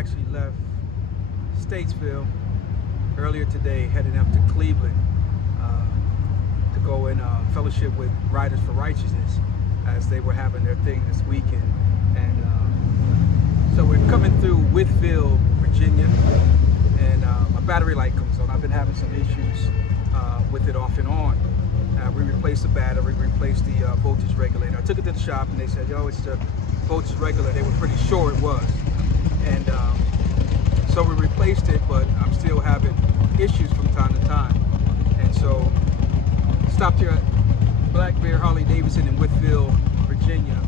actually left Statesville earlier today, heading up to Cleveland to go in fellowship with Riders for Righteousness as they were having their thing this weekend. And so we're coming through Wytheville, Virginia, and my battery light comes on. I've been having some issues with it off and on. We replaced the battery, replaced the voltage regulator. I took it to the shop and they said, yo, it's the voltage regulator. They were pretty sure it was. And so we replaced it, but I'm still having issues from time to time. And so stopped here at Black Bear Harley Davidson in Wytheville, Virginia.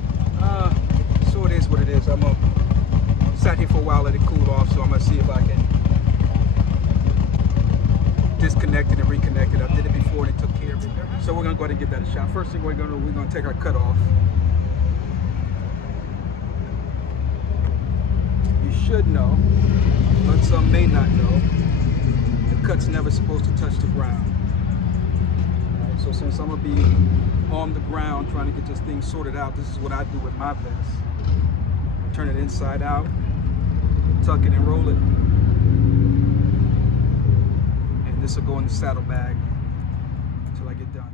So it is what it is. I'm sat here for a while, let it cool off, so I'm gonna see if I can disconnect it and reconnect it. I did it before and it took care of it. So we're gonna go ahead and give that a shot. First thing we're gonna do, we're gonna take our cut off. You should know, but some may not know, the cut's never supposed to touch the ground. Right, so since I'm gonna be on the ground trying to get this thing sorted out, this is what I do with my vest. Turn it inside out, tuck it and roll it. This will go in the saddlebag until I get done.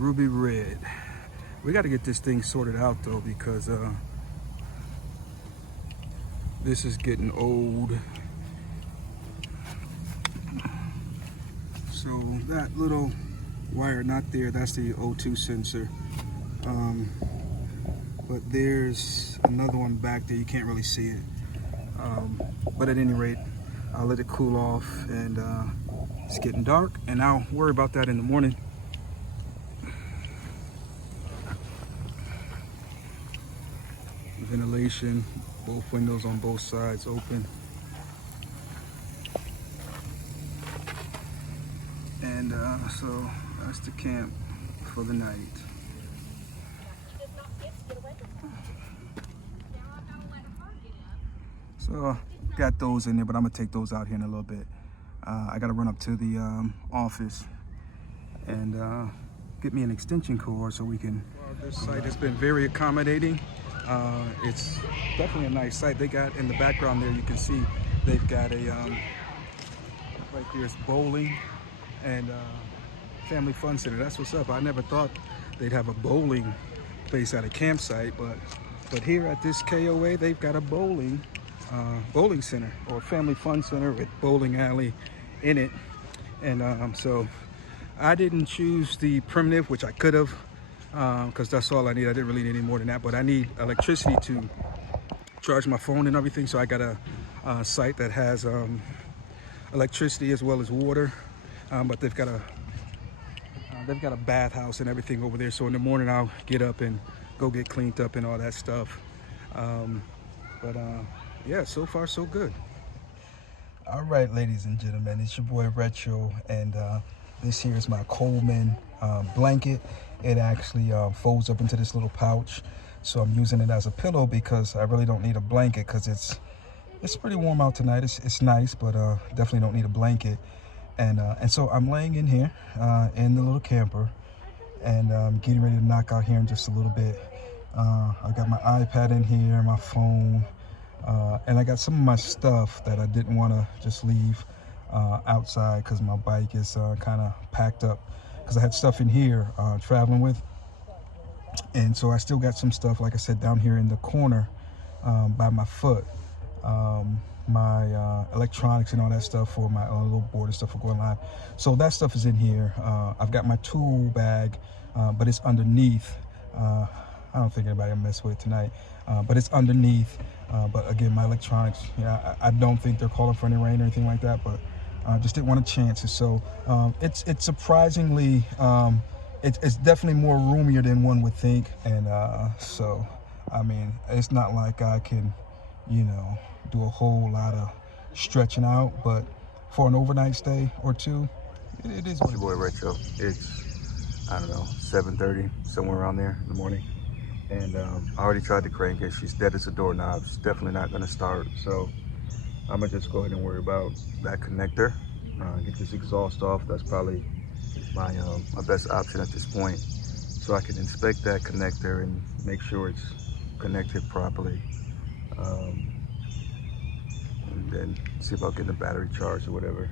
Ruby red. We got to get this thing sorted out though, because this is getting old. So that little wire not there, that's the O2 sensor, but there's another one back there. You can't really see it, but at any rate, I'll let it cool off. And it's getting dark, and I'll worry about that in the morning. Ventilation, both windows on both sides open. And so that's the camp for the night. So got those in there, but I'm gonna take those out here in a little bit. I gotta run up to the office and get me an extension cord so we can. Well, this site has been very accommodating. It's definitely a nice site. They got in the background there, you can see they've got a right there's bowling and family fun center. That's what's up. I never thought they'd have a bowling place at a campsite, but here at this KOA they've got a bowling center, or family fun center with bowling alley in it. And so I didn't choose the primitive, which I could have, because that's all I need. I didn't really need any more than that, but I need electricity to charge my phone and everything. So I got a site that has electricity as well as water, but they've got a bathhouse and everything over there. So in the morning I'll get up and go get cleaned up and all that stuff. Yeah, so far so good. All right, ladies and gentlemen, it's your boy Retro, and this here is my Coleman blanket. It actually folds up into this little pouch, so I'm using it as a pillow because I really don't need a blanket, because it's pretty warm out tonight. It's nice, but definitely don't need a blanket. And so I'm laying in here in the little camper, and I'm getting ready to knock out here in just a little bit. I got my iPad in here, my phone, and I got some of my stuff that I didn't want to just leave outside because my bike is kind of packed up, because I had stuff in here traveling with. And so I still got some stuff, like I said, down here in the corner by my foot. My electronics and all that stuff for my little board and stuff for going live. So that stuff is in here. I've got my tool bag, but it's underneath. I don't think anybody will mess with it tonight, but it's underneath. But again, my electronics, yeah, I don't think they're calling for any rain or anything like that, but Just didn't want to chance it. So it's surprisingly, it's definitely more roomier than one would think. And so, I mean, it's not like I can, do a whole lot of stretching out. But for an overnight stay or two, it is what It's your boy Retro. It's, I don't know, 7:30, somewhere around there in the morning. And I already tried to crank it. She's dead as a doorknob. She's definitely not going to start. So I'm going to just go ahead and worry about that connector. Get this exhaust off. That's probably my best option at this point. So I can inspect that connector and make sure it's connected properly. And then see about getting the battery charged or whatever.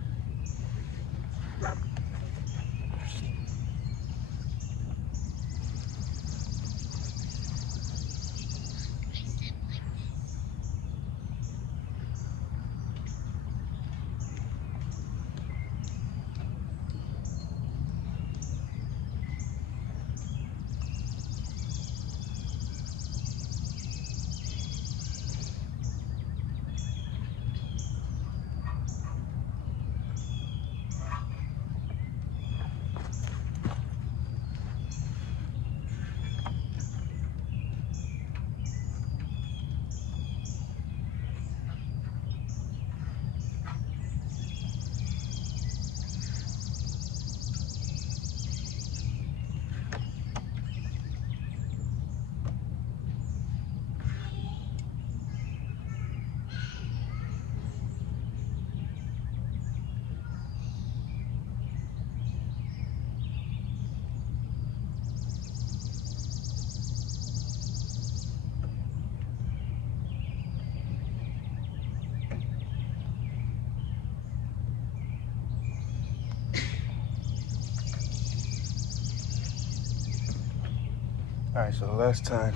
All right, so the last time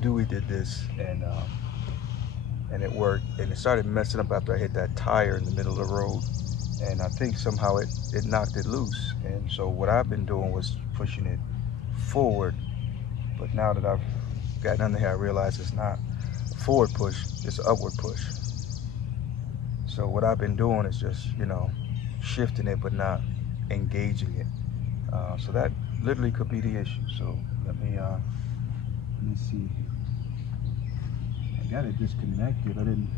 Dewey did this and it worked, and it started messing up after I hit that tire in the middle of the road, and I think somehow it knocked it loose. And so what I've been doing was pushing it forward, but now that I've gotten under here, I realize it's not a forward push, it's an upward push. So what I've been doing is just, shifting it but not engaging it. So that literally could be the issue. So let me see. I got it disconnected. I didn't.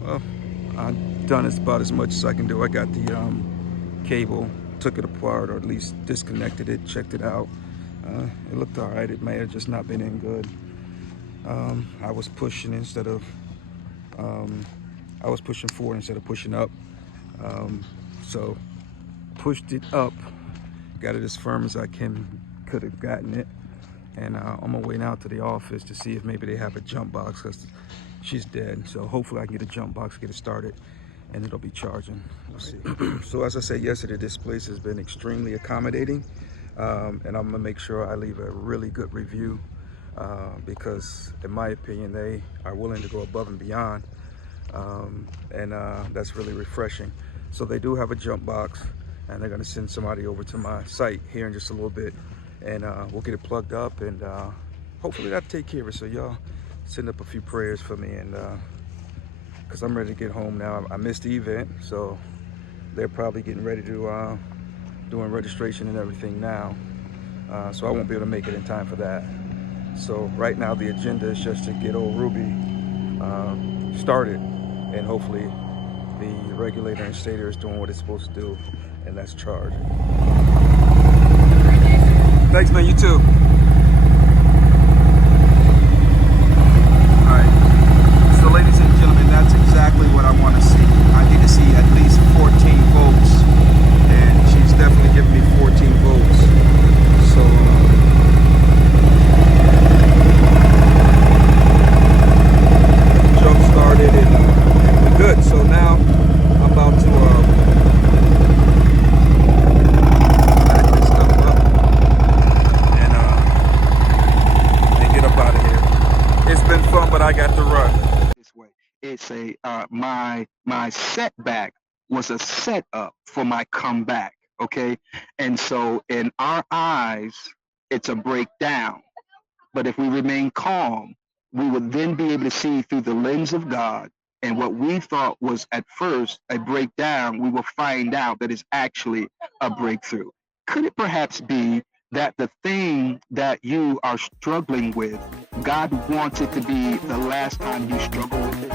Well, I've done about as much as I can do. I got the cable, took it apart, or at least disconnected it, checked it out. It looked all right. It may have just not been in good. I was pushing instead of, I was pushing forward instead of pushing up. So pushed it up, got it as firm as I could have gotten it. And I'm gonna wait out to the office to see if maybe they have a jump box, because she's dead. So hopefully I can get a jump box, get it started, and it'll be charging. We'll see. So as I said yesterday, this place has been extremely accommodating, and I'm gonna make sure I leave a really good review, because in my opinion, they are willing to go above and beyond, and that's really refreshing. So they do have a jump box, and they're gonna send somebody over to my site here in just a little bit, and we'll get it plugged up, and hopefully that'll take care of it. So y'all send up a few prayers for me, and because I'm ready to get home now. I missed the event, so they're probably getting ready to doing registration and everything now, so I won't be able to make it in time for that. So right now the agenda is just to get old Ruby started, and hopefully the regulator and stator is doing what it's supposed to do, and that's charge. Thanks, man. You too. All right. So, ladies and gentlemen, that's exactly what I want to see. I need to see at least 14 votes, and she's definitely giving me 14 votes. So, jump started, and we're good. So now I'm about to back this stuff up and it's a my setback was a setup for my comeback. Okay, and so in our eyes, it's a breakdown. But if we remain calm, we would then be able to see through the lens of God. And what we thought was at first a breakdown, we will find out that it's actually a breakthrough. Could it perhaps be that the thing that you are struggling with, God wants it to be the last time you struggle with it?